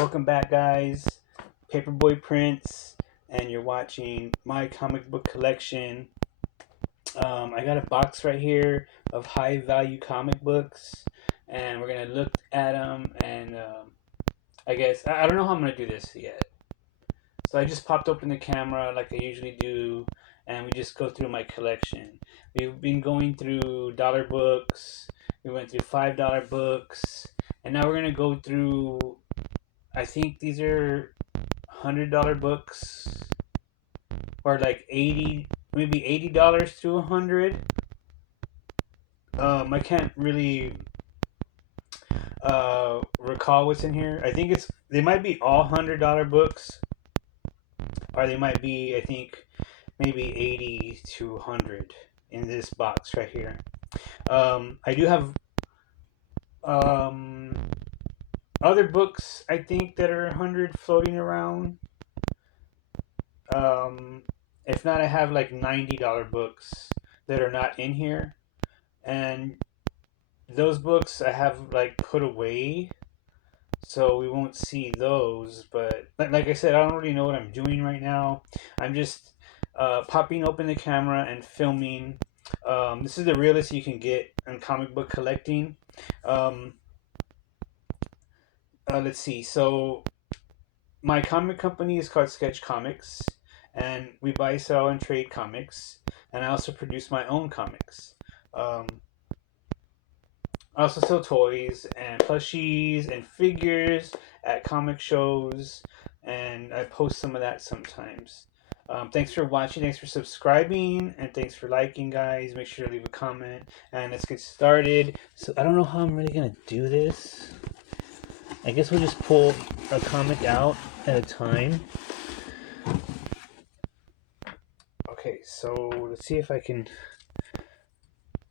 Welcome back, guys. Paperboy Prince, and you're watching my comic book collection. I got a box right here of high value comic books, and we're gonna look at them. And I guess I don't know how I'm gonna do this yet. So I just popped open the camera like I usually do, and we just go through my collection. We've been going through dollar books. We went through $5 books, and now we're gonna go through. I think these are $100 books, or like 80, maybe $80 to 100. I can't really recall what's in here. I think they might be all $100 books, or they might be, I think, maybe 80 to 100 in this box right here. I do have other books, I think, that are 100 floating around. If not, I have like $90 books that are not in here, and those books I have like put away, so we won't see those. But like I said, I don't really know what I'm doing right now. I'm just popping open the camera and filming. This is the realest you can get in comic book collecting. Let's see. So my comic company is called Sketch Comics, and we buy, sell, and trade comics. And I also produce my own comics. I also sell toys and plushies and figures at comic shows, and I post some of that sometimes. Thanks for watching, thanks for subscribing, and thanks for liking, guys. Make sure to leave a comment, and let's get started. So I don't know how I'm really gonna do this. I guess we'll just pull a comic out at a time. Okay, so let's see if I can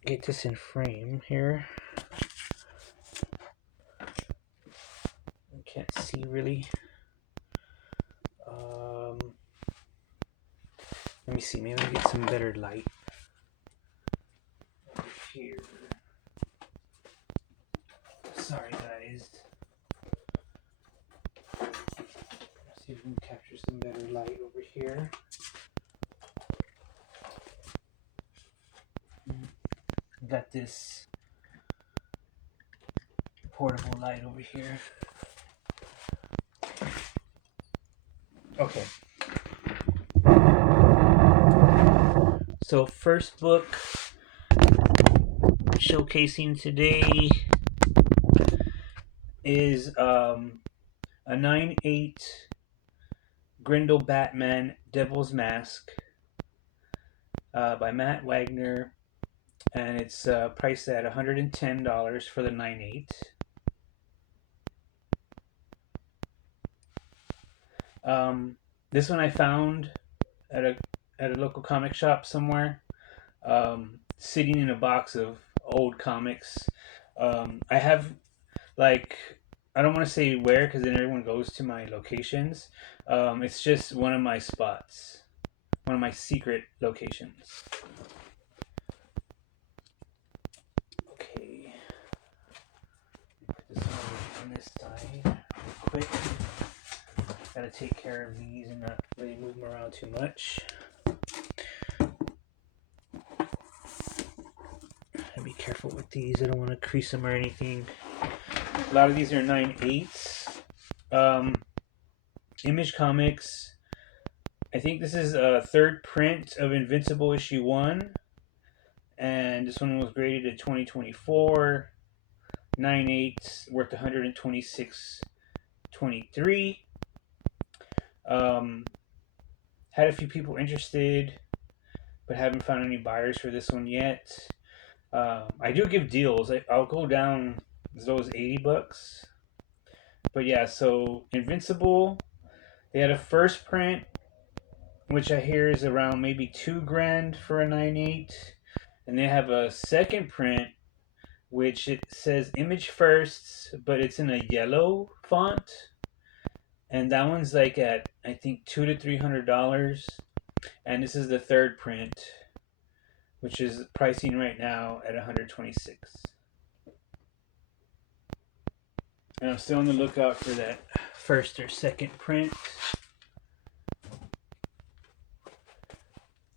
get this in frame here. I can't see really. Let me see, maybe I'll get some better light over here. Sorry, guys. Let's see if we can capture some better light over here. Got this portable light over here. Okay. So first book showcasing today is a 9/8 Grendel Batman Devil's Mask by Matt Wagner, and it's priced at $110 for the 9/8. This one I found at a local comic shop somewhere, sitting in a box of old comics. I have, like, I don't want to say where because then everyone goes to my locations. It's just one of my spots, one of my secret locations. Okay, put this on this side real quick. Gotta take care of these and not really move them around too much. Gotta be careful with these. I don't want to crease them or anything. A lot of these are 9/8. Image Comics. I think this is a third print of Invincible issue 1. And this one was graded at 2024. 9/8, worth $126.23. Had a few people interested, but haven't found any buyers for this one yet. I do give deals. I'll go down those $80. But yeah, so Invincible, they had a first print, which I hear is around maybe $2,000 for a 9/8, and they have a second print, which it says Image Firsts, but it's in a yellow font, and that one's like at I think $200 to $300, and this is the third print, which is pricing right now at $126. And I'm still on the lookout for that first or second print.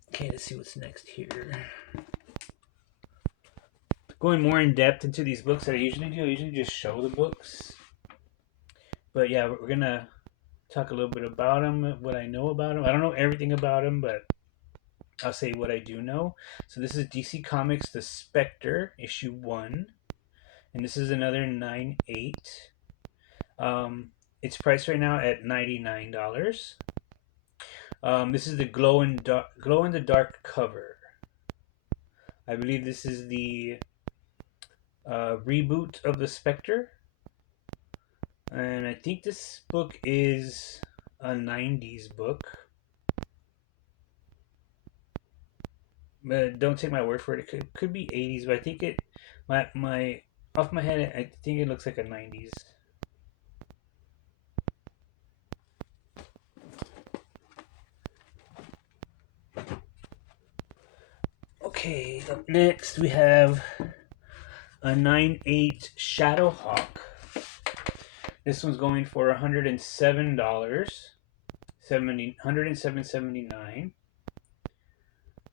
Okay, let's see what's next here. Going more in depth into these books that I usually do. I usually just show the books. But yeah, we're gonna talk a little bit about them, what I know about them. I don't know everything about them, but I'll say what I do know. So this is DC Comics The Spectre, issue 1. And this is another 9/8. It's priced right now at $99. This is the glow in the dark cover. I believe this is the reboot of the Spectre, and I think this book is a 90s book, but don't take my word for it. It could be 80s, but I think it my off my head I think it looks like a 90s. Okay, up next we have a 9/8 Shadowhawk. This one's going for $107, $107.79.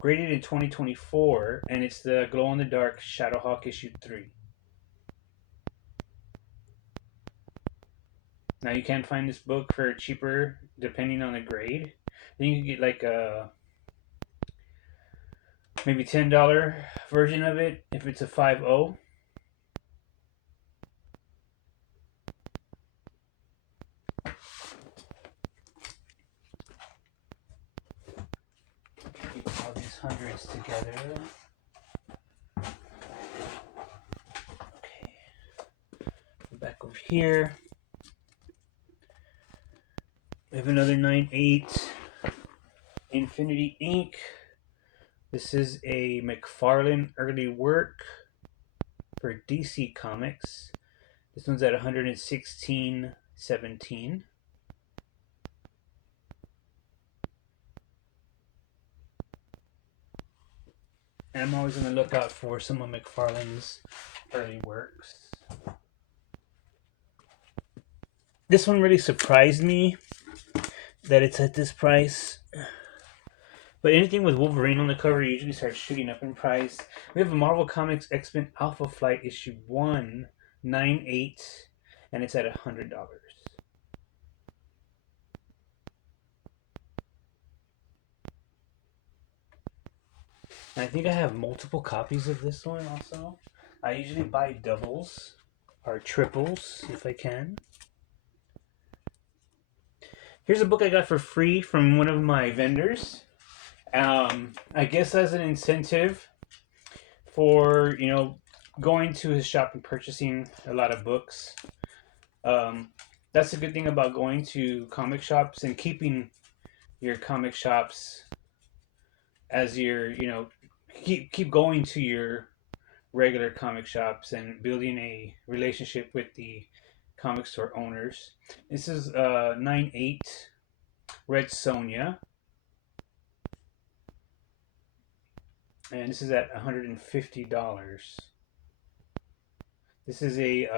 Graded in 2024, and it's the glow in the dark Shadowhawk issue 3. Now you can find this book for cheaper depending on the grade. Then you can get like a maybe $10 version of it if it's a 5.0. Keep all these hundreds together. Okay. Back over here. We have another 9/8 Infinity Inc. This is a McFarlane early work for DC Comics. This one's at $116.17. And I'm always on the lookout for some of McFarlane's early works. This one really surprised me that it's at this price. But anything with Wolverine on the cover usually starts shooting up in price. We have a Marvel Comics X-Men Alpha Flight issue 1, 9/8, and it's at $100. And I think I have multiple copies of this one also. I usually buy doubles or triples if I can. Here's a book I got for free from one of my vendors. I guess as an incentive for, going to his shop and purchasing a lot of books. That's a good thing about going to comic shops and keeping your comic shops as your, keep going to your regular comic shops and building a relationship with the comic store owners. This is 9/8 Red Sonja. And this is at $150. This is a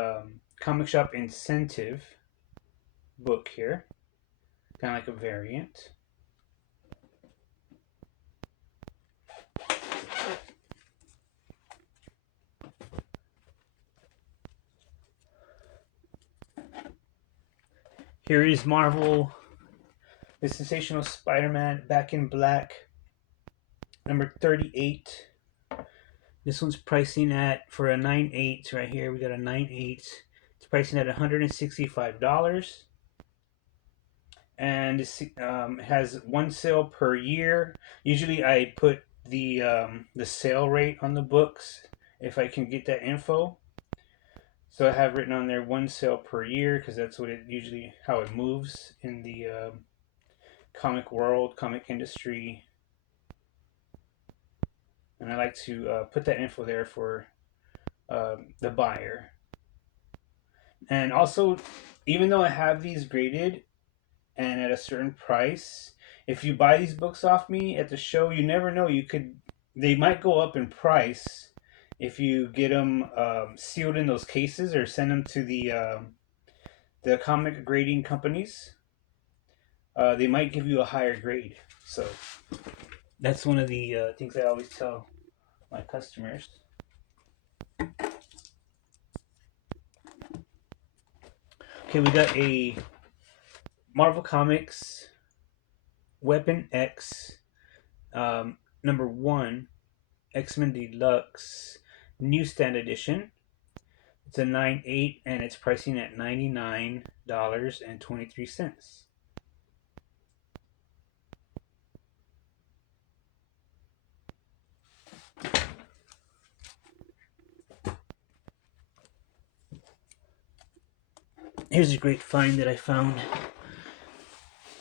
comic shop incentive book here. Kind of like a variant. Here is Marvel, The Sensational Spider-Man Back in Black, number 38. This one's pricing at, for a 9/8 right here, we got a 9/8. It's pricing at $165. And this has one sale per year. Usually I put the sale rate on the books if I can get that info. So I have written on there one sale per year because that's what it usually, how it moves in the comic world, comic industry. And I like to put that info there for the buyer. And also, even though I have these graded and at a certain price, if you buy these books off me at the show, you never know. They might go up in price if you get them sealed in those cases or send them to The comic grading companies, they might give you a higher grade. So that's one of the things I always tell my customers. Okay, we got a Marvel Comics Weapon X number 1 X-Men Deluxe Newsstand Edition. It's a 9/8 and it's pricing at $99.23. Here's a great find that I found,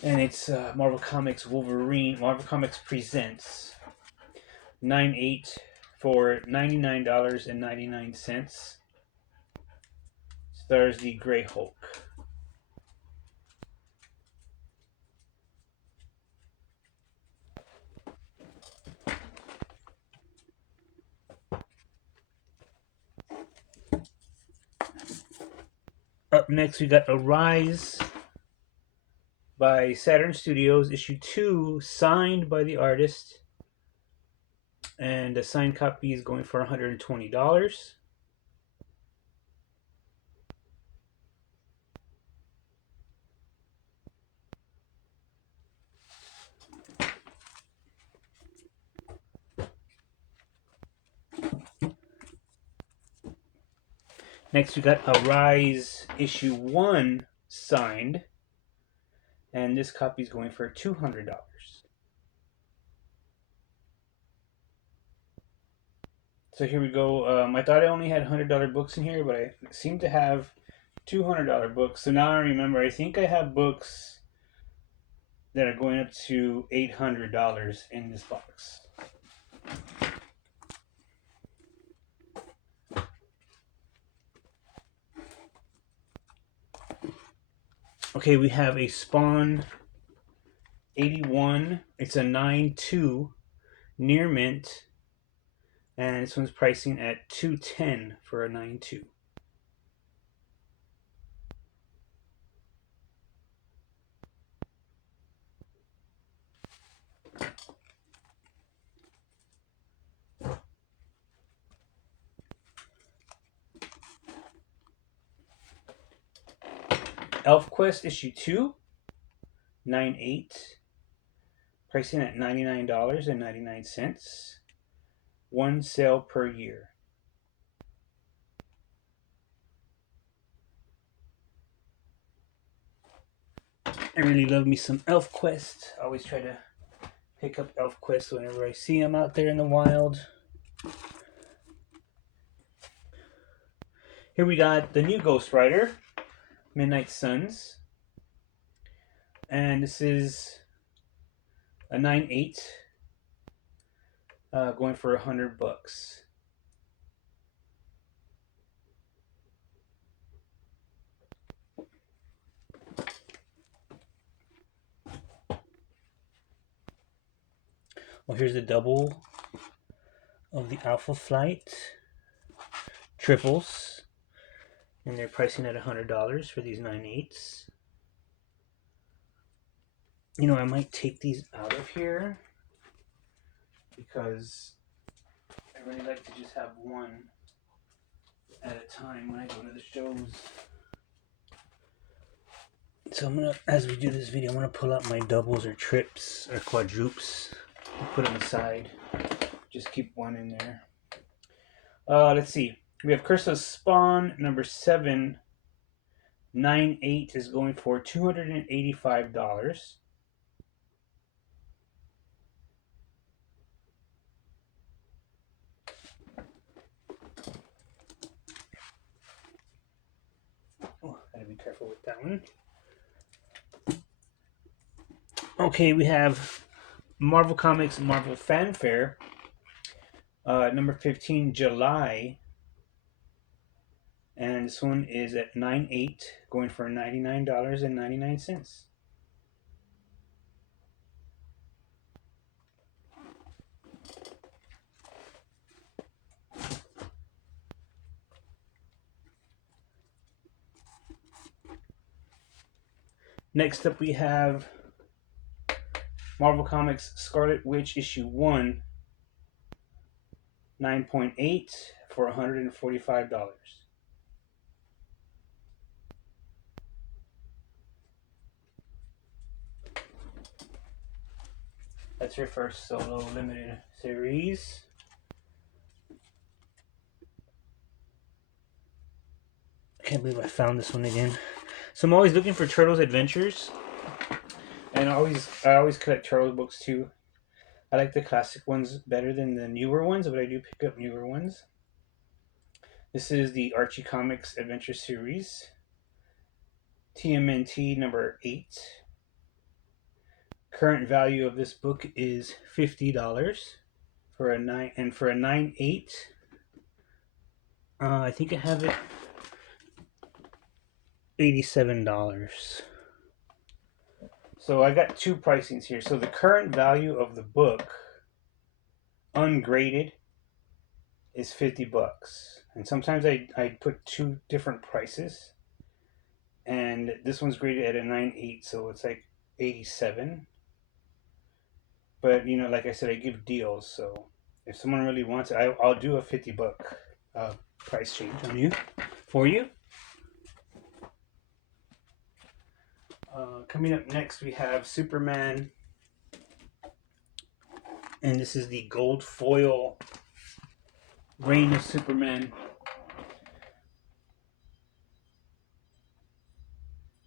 and it's Marvel Comics Wolverine. Marvel Comics Presents 9/8 for $99.99. Stars the Grey Hulk. Up next, we got Arise by Saturn Studios, issue 2, signed by the artist. And the signed copy is going for $120. Next, we got Arise issue 1 signed, and this copy is going for $200. So here we go. I thought I only had $100 books in here, but I seem to have $200 books. So now I remember, I think I have books that are going up to $800 in this box. Okay, we have a Spawn 81. It's a 9/2 near mint, and this one's pricing at $210 for a 9/2. ElfQuest issue 2, 9/8, pricing at $99.99. One sale per year. I really love me some ElfQuest. I always try to pick up ElfQuest whenever I see them out there in the wild. Here we got the new Ghost Rider, Midnight Suns. And this is a 9/8, going for $100. Well, here's the double of the Alpha Flight triples, and they're pricing at $100 for these 9/8s. You know, I might take these out of here because I really like to just have one at a time when I go to the shows. So I'm gonna, as we do this video, I'm gonna pull out my doubles or trips or quadrupes and put them aside. Just keep one in there. Let's see. We have Curse of Spawn number 7. 9/8 is going for $285. Oh, gotta be careful with that one. Okay, we have Marvel Comics Marvel Fanfare, number 15, July. And this one is at 9/8, going for $99.99. Next up, we have Marvel Comics Scarlet Witch issue 1, 9.8 for $145. That's your first solo limited series. I can't believe I found this one again. So I'm always looking for Turtles Adventures, and I always collect Turtles books too. I like the classic ones better than the newer ones, but I do pick up newer ones. This is the Archie Comics Adventure Series, TMNT number 8. Current value of this book is $50 for a 9, and for a 9.8, I think I have it $87. So I got two pricings here. So the current value of the book, ungraded, is $50. And sometimes I put two different prices. And this one's graded at a 9.8, so it's like 87. But like I said, I give deals, so if someone really wants it, I'll do a $50 price change on you for you. Coming up next, we have Superman, and this is the gold foil Reign of Superman.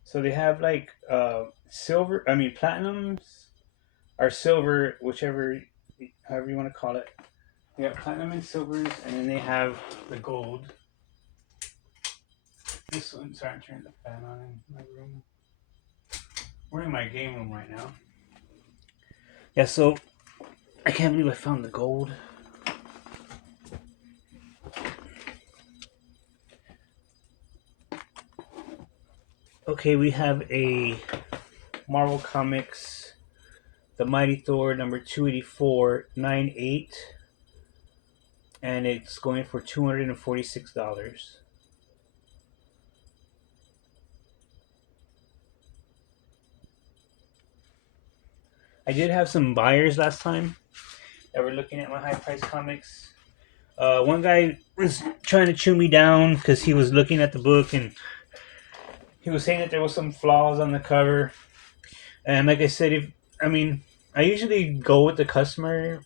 So they have like silver, I mean platinums or silver, whichever, however you want to call it. They have platinum and silvers, and then they have the gold. This one, sorry, I'm turning the fan on in my room. We're in my game room right now. Yeah, so I can't believe I found the gold. Okay, we have a Marvel Comics The Mighty Thor number 284, 9.8, and it's going for $246. I did have some buyers last time that were looking at my high price comics. One guy was trying to chew me down because he was looking at the book and he was saying that there was some flaws on the cover. And like I said, I usually go with the customer,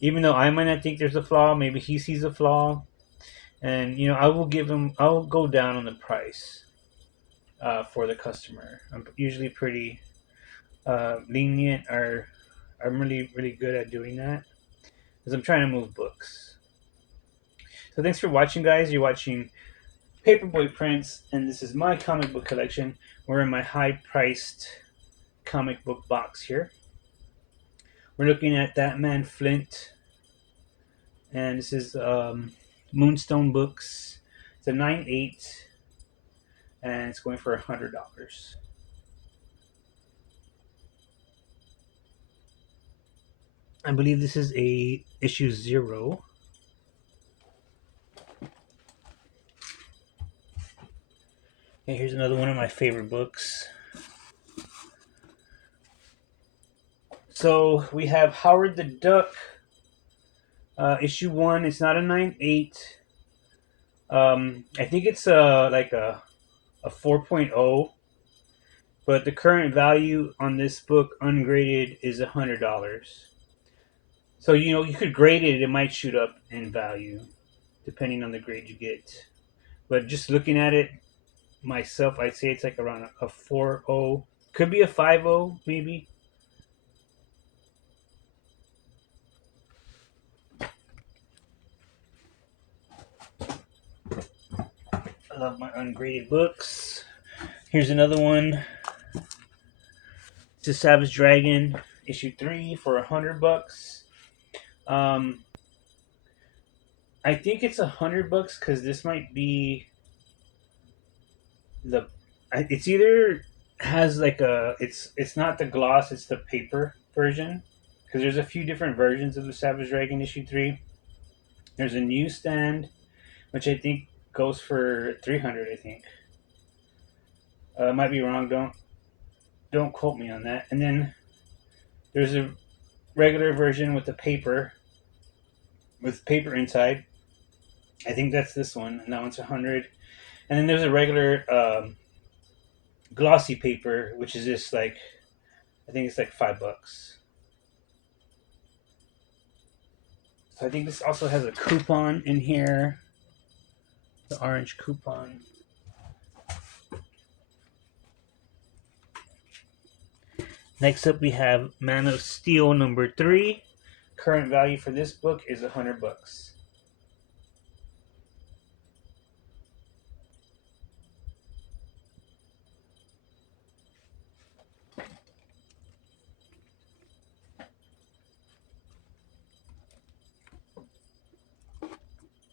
even though I might not think there's a flaw. Maybe he sees a flaw, and I'll go down on the price for the customer. I'm usually pretty lenient, or I'm really really good at doing that because I'm trying to move books. So thanks for watching, guys. You're watching Paperboy Prints, and this is my comic book collection. We're in my high-priced comic book box here. We're looking at That Man Flint, and this is Moonstone Books. It's a 9.8, and it's going for $100. I believe this is a issue 0. Okay, here's another one of my favorite books. So we have Howard the Duck, issue 1. It's not a 9.8. I think it's like a 4.0, but the current value on this book ungraded is $100. So you could grade it; it might shoot up in value depending on the grade you get. But just looking at it myself, I'd say it's like around a 4.0. Could be a 5.0 maybe. I love my ungraded books. Here's another one. It's a Savage Dragon issue 3 for $100. I think it's $100 because this might be the. It's either has like it's not the gloss, it's the paper version, because there's a few different versions of the Savage Dragon issue 3. There's a newsstand, which I think goes for 300. I think. Might be wrong. don't quote me on that. And then there's a regular version with the paper, with paper inside. I think that's this one, and that one's 100. And then there's a regular glossy paper, which is just like, I think it's like $5. So I think this also has a coupon in here, the orange coupon. Next up, we have Man of Steel #3. Current value for this book is $100.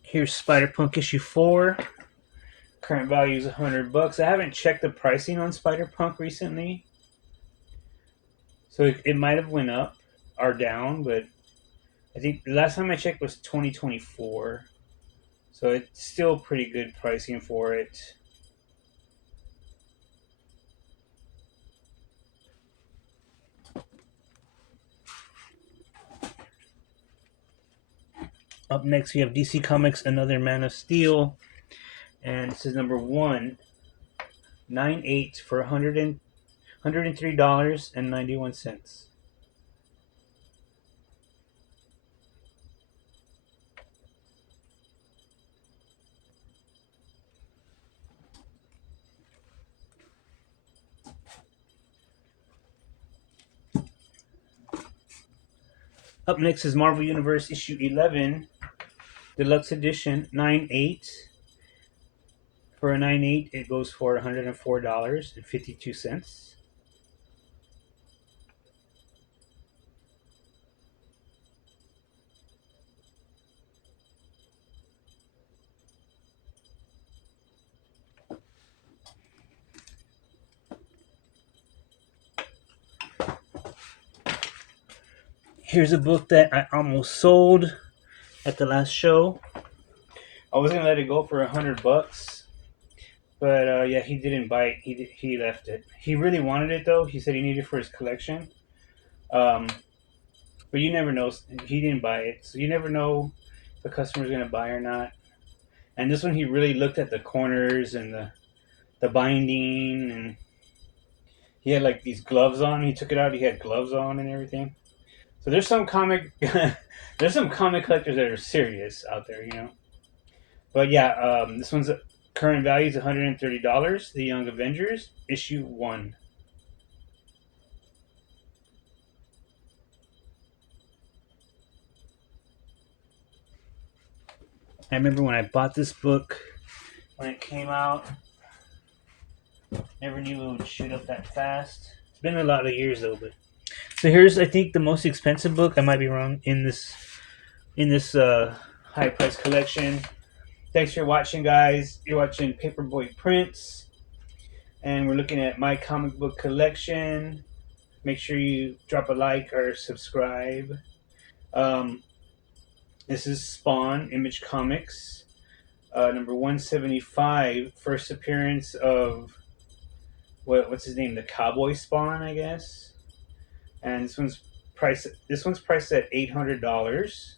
Here's Spider-Punk #4. Current value is $100. I haven't checked the pricing on Spider-Punk recently, so it might have went up or down, but I think the last time I checked was 2024, so it's still pretty good pricing for it. Up next, we have DC Comics Another Man of Steel, and this is #198 for $103.91. Up next is Marvel Universe #11, Deluxe Edition, 9/8. For a 9/8, it goes for $104.52. Here's a book that I almost sold at the last show. I was gonna let it go for $100, but yeah, he didn't bite. He left it. He really wanted it though. He said he needed it for his collection. Um, but you never know. He didn't buy it, so you never know if the customer's gonna buy or not. And this one, he really looked at the corners and the binding, and he had like these gloves on. He took it out. He had gloves on and everything. So there's some comic, there's some comic collectors that are serious out there, you know. But yeah, this one's current value is $130. The Young Avengers #1. I remember when I bought this book when it came out. Never knew it would shoot up that fast. It's been a lot of years though, but so here's I think the most expensive book. I might be wrong in this high price collection. Thanks for watching, guys. You're watching Paperboy Prints, and we're looking at my comic book collection. Make sure you drop a like or subscribe. Um, this is Spawn Image Comics, #175. First appearance of what's his name? The Cowboy Spawn, I guess. And this one's priced at $800.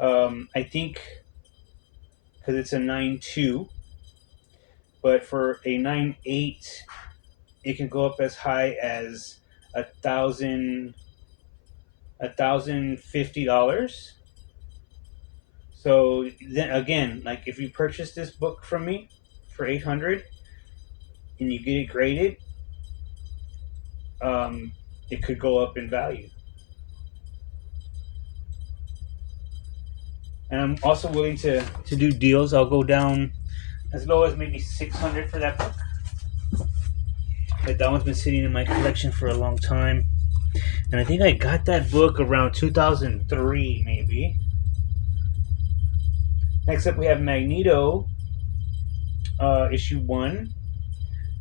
I think because it's a 9/2, but for a 9/8, it can go up as high as $1,050. So then again, like if you purchase this book from me for 800 and you get it graded, um, it could go up in value. And I'm also willing to do deals. I'll go down as low as maybe 600 for that book. But that one's been sitting in my collection for a long time. And I think I got that book around 2003, maybe. Next up, we have Magneto, #1,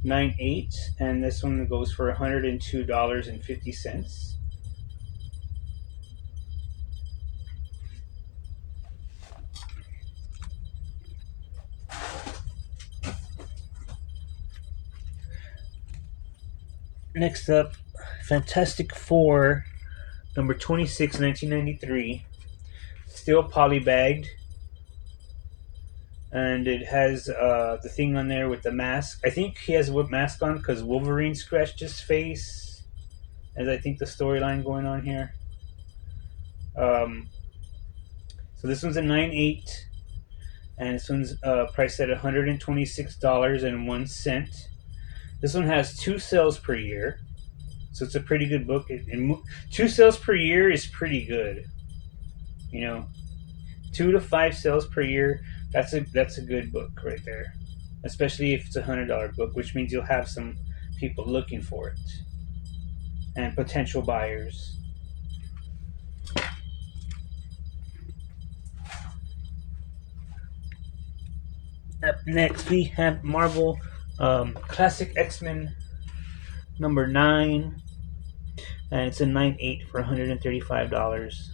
9/8, and this one goes for $102.50. Next up, Fantastic Four, number 26, 1993. Still polybagged. And it has the thing on there with the mask. I think he has a mask on because Wolverine scratched his face, as I think the storyline going on here. Um, so this one's a 9.8, and this one's priced at $126.01. This one has 2 sales per year, so it's a pretty good book. 2 sales per year is pretty good. You know, 2 to 5 sales per year. That's a good book right there, especially if it's $100 book, which means you'll have some people looking for it and potential buyers. Up next, we have Marvel Classic X-Men number 9, and it's a 9.8 for $135.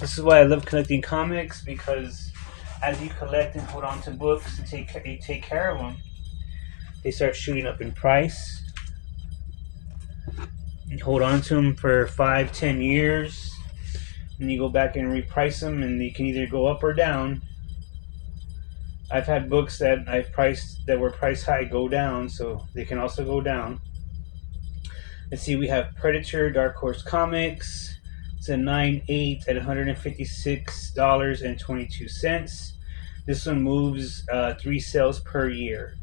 This is why I love collecting comics, because as you collect and hold on to books and take care of them, they start shooting up in price. You hold on to them for 5, 10 years, and you go back and reprice them, and they can either go up or down. I've had books that I've priced that were price high go down, so they can also go down. Let's see, we have Predator Dark Horse Comics. It's a 9.8 at $156.22. This one moves 3 sales per year.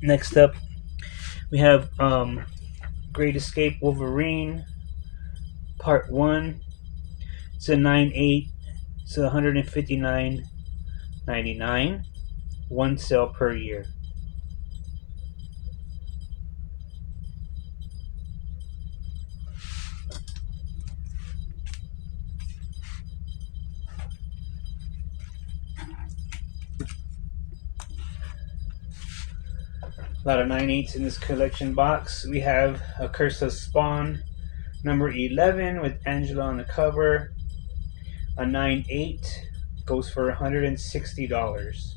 Next up, we have Great Escape Wolverine Part 1. It's a 9.8. It's $159.99. 1 sale per year. A lot of 9.8s in this collection box. We have A Curse of Spawn number 11 with Angela on the cover. A 9.8 goes for $160.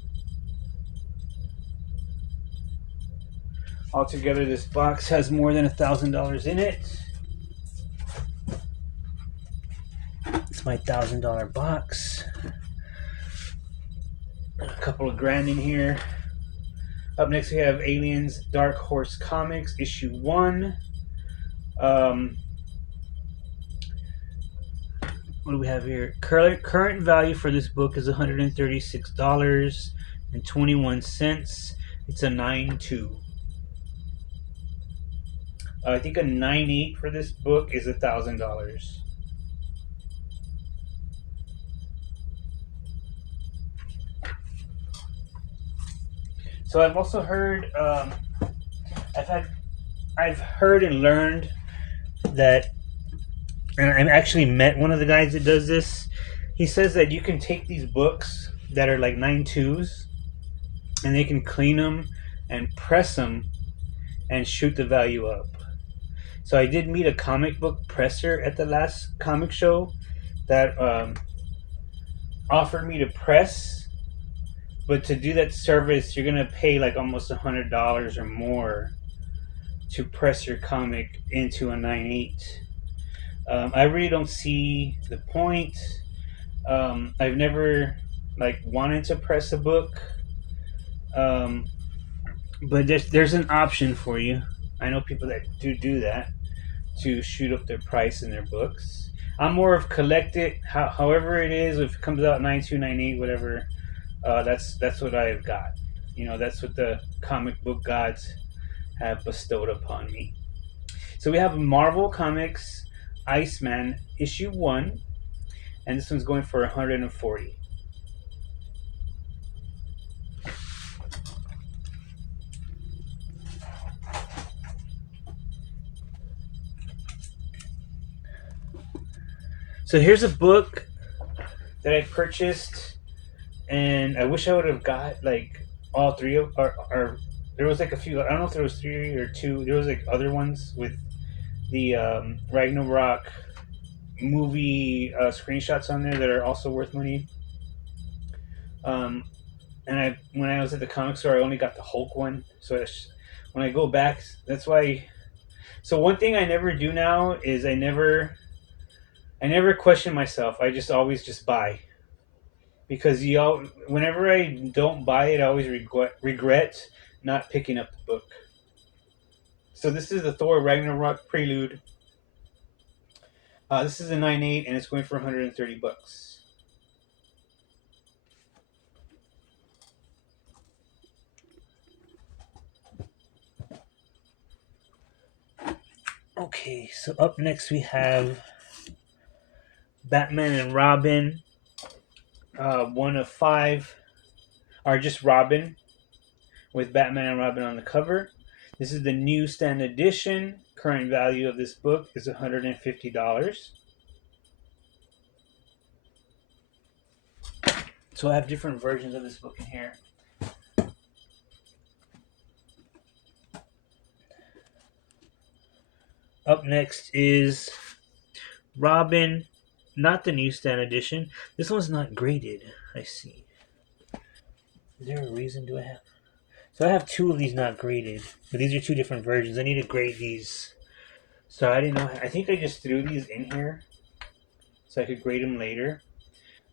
Altogether, this box has more than $1,000 in it. It's my $1,000 box. A couple of grand in here. Up next, we have Aliens Dark Horse Comics, issue 1. What do we have here? Current value for this book is $136.21. It's a 9.2. I think a 9.8 for this book is $1,000. So I've also heard, I've heard and learned that, and I actually met one of the guys that does this. He says that you can take these books that are like 9.2s, and they can clean them and press them and shoot the value up. So I did meet a comic book presser at the last comic show that offered me to press, but to do that service, you're gonna pay like almost $100 or more to press your comic into a 9.8. I really don't see the point. I've never like wanted to press a book, but there's an option for you. I know people that do that to shoot up their price in their books. I'm more of collect it, however it is. If it comes out 9.2, 9.8, whatever, that's what I've got. You know, that's what the comic book gods have bestowed upon me. So we have Marvel Comics Iceman issue 1, and this one's going for $140. So here's a book that I purchased, and I wish I would have got like all three of, or there was like a few. I don't know if there was three or two. There was like other ones with the Ragnarok movie screenshots on there that are also worth money. Um, and when I was at the comic store, I only got the Hulk one. So when I go back, that's why. So one thing I never do now is I never question myself. I just always just buy because whenever I don't buy it, I always regret not picking up the book. So this is the Thor Ragnarok Prelude. This is a 9.8 and it's going for 130 bucks. Okay, so up next we have Batman and Robin, one of five, are just Robin with Batman and Robin on the cover. This is the newsstand edition. Current value of this book is $150. So I have different versions of this book in here. Up next is Robin, not the newsstand edition. This one's not graded. I see. Is there a reason do I have? So I have two of these not graded, but these are two different versions. I need to grade these. So I didn't know. I think I just threw these in here so I could grade them later.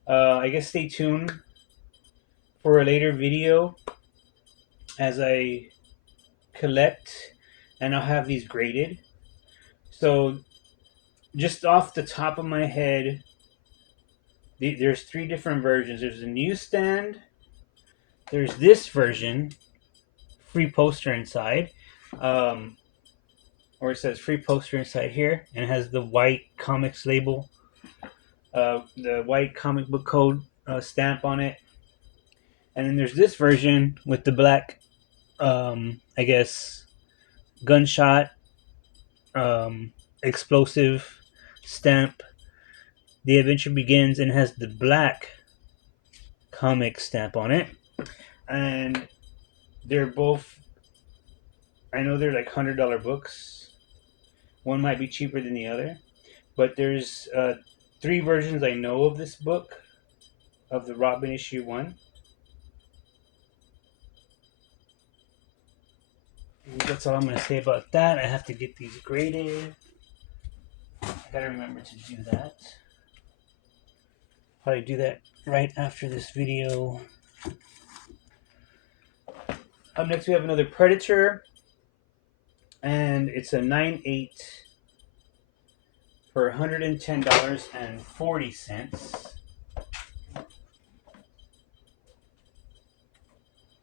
I guess stay tuned for a later video as I collect, and I'll have these graded. So just off the top of my head, there's three different versions. There's a newsstand. There's this version, free poster inside, um, or it says free poster inside here, and it has the white comics label, the white comic book code stamp on it. And then there's this version with the black, I guess, gunshot, explosive stamp. The adventure begins and has the black comic stamp on it. And they're both, I know they're like $100 books. One might be cheaper than the other. But there's three versions I know of this book, of the Robin issue 1. And that's all I'm going to say about that. I have to get these graded. I gotta remember to do that. Probably do that right after this video. Up next we have another Predator, and it's a 9.8 for $110.40.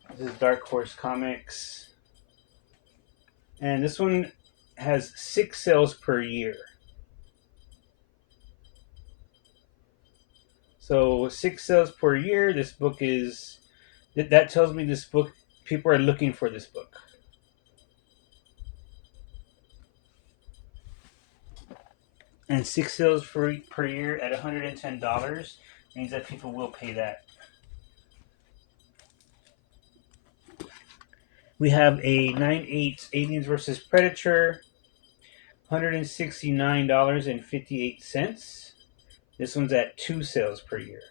This is Dark Horse Comics, and this one has 6 sales per year. So 6 sales per year. This book is that tells me this book, people are looking for this book. And 6 sales per year at $110 means that people will pay that. We have a 9.8 Aliens vs. Predator, $169.58. This one's at 2 sales per year.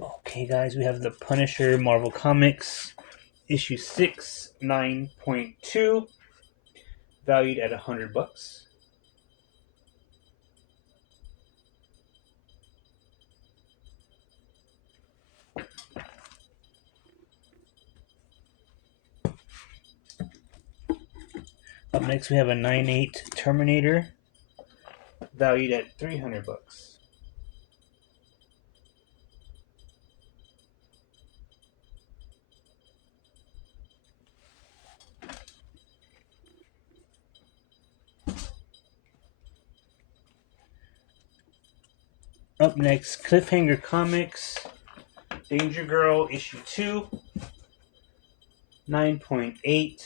Okay, guys, we have the Punisher Marvel Comics, issue 6, 9.2, valued at $100. Up next, we have a 9.8 Terminator, valued at $300. Up next, Cliffhanger Comics, Danger Girl issue 2, 9.8,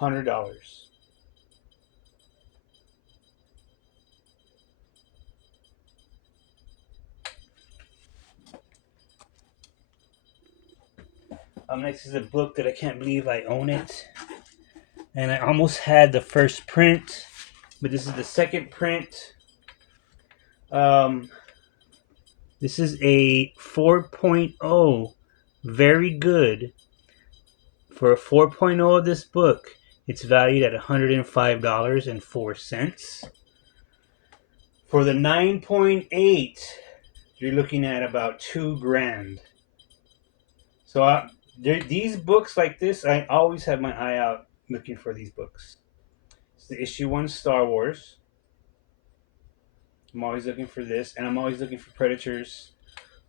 $100. Up next is a book that I can't believe I own it. And I almost had the first print, but this is the second print. This is a 4.0. Very good. For a 4.0 of this book, it's valued at $105.04. For the 9.8, you're looking at about $2,000. So these books like this, I always have my eye out looking for these books. It's the issue 1 Star Wars. I'm always looking for this, and I'm always looking for Predators.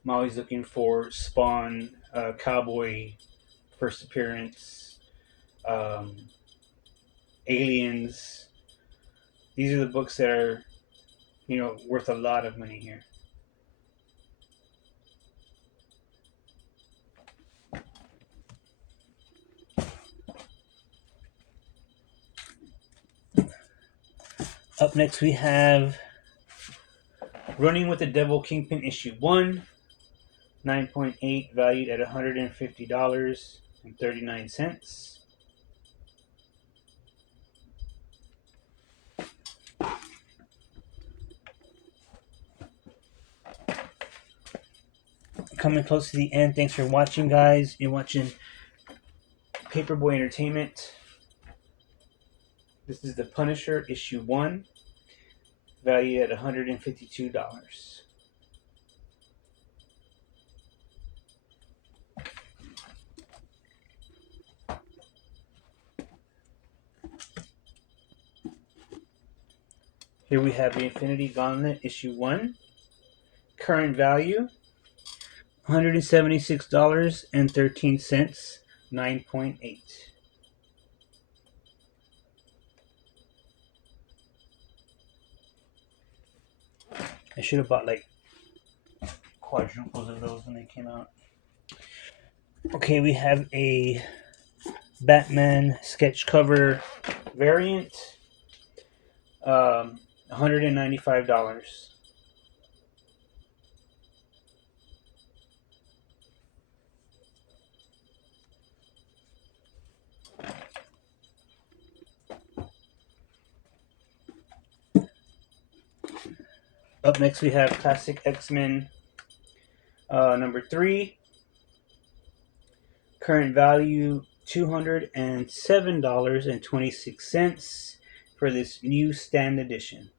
I'm always looking for Spawn, Cowboy, first appearance, Aliens. These are the books that are, worth a lot of money here. Up next, we have Running with the Devil Kingpin issue 1, 9.8, valued at $150.39. Coming close to the end. Thanks for watching, guys. You're watching Paperboy Entertainment. This is The Punisher issue 1, valued at $152. Here we have the Infinity Gauntlet issue 1. Current value $176.13, 9.8. I should have bought like quadruples of those when they came out. Okay, we have a Batman sketch cover variant. $195. Up next, we have Classic X-Men number 3. Current value $207.26 for this new stand edition.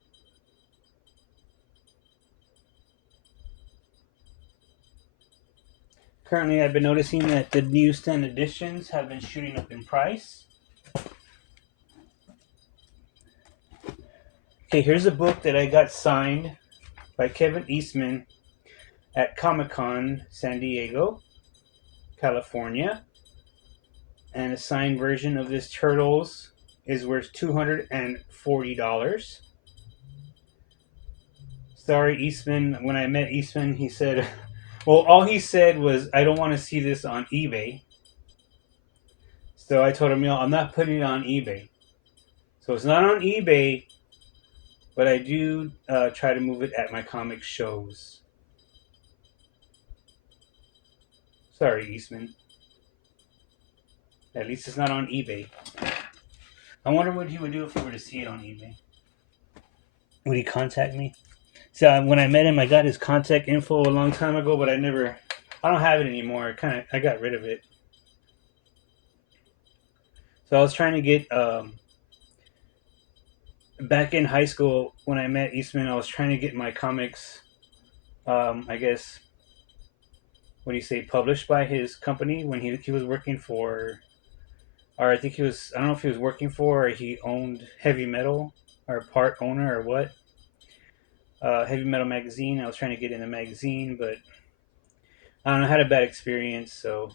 Currently, I've been noticing that the newsstand editions have been shooting up in price. Okay, here's a book that I got signed by Kevin Eastman at Comic-Con San Diego, California. And a signed version of this Turtles is worth $240. Sorry, Eastman. When I met Eastman, he said, well, all he said was, I don't want to see this on eBay. So I told him, I'm not putting it on eBay. So it's not on eBay, but I do try to move it at my comic shows. Sorry, Eastman. At least it's not on eBay. I wonder what he would do if he were to see it on eBay. Would he contact me? So when I met him, I got his contact info a long time ago, but I don't have it anymore. I got rid of it. So I was trying to get, back in high school when I met Eastman, I was trying to get my comics, I guess, what do you say, published by his company when he was working for, or I think I don't know if he was working for or he owned Heavy Metal, or part owner or what. Heavy Metal magazine. I was trying to get in the magazine, but I don't know, I had a bad experience, so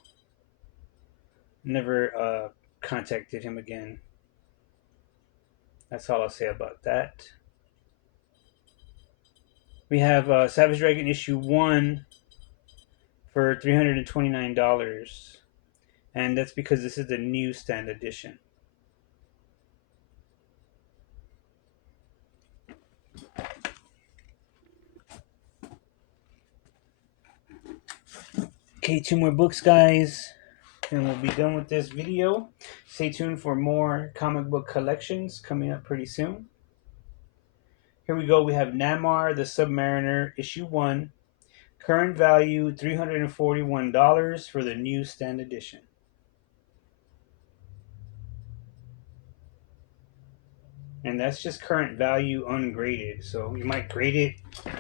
never contacted him again. That's all I'll say about that. We have Savage Dragon issue 1 for $329. And that's because this is the newsstand edition. Okay, 2 more books, guys, and we'll be done with this video. Stay tuned for more comic book collections coming up pretty soon. Here we go. We have Namor the Submariner, issue 1. Current value $341 for the newsstand edition. And that's just current value ungraded. So you might grade it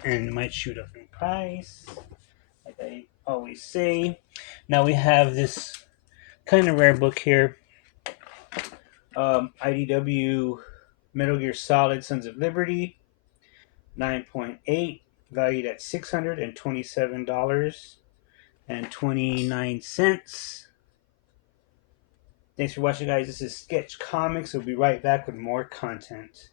and it might shoot up in price, like I always say. Now we have this kind of rare book here. IDW Metal Gear Solid Sons of Liberty, 9.8, valued at $627.29. Thanks for watching, guys. This is Sketch Comics. We'll be right back with more content.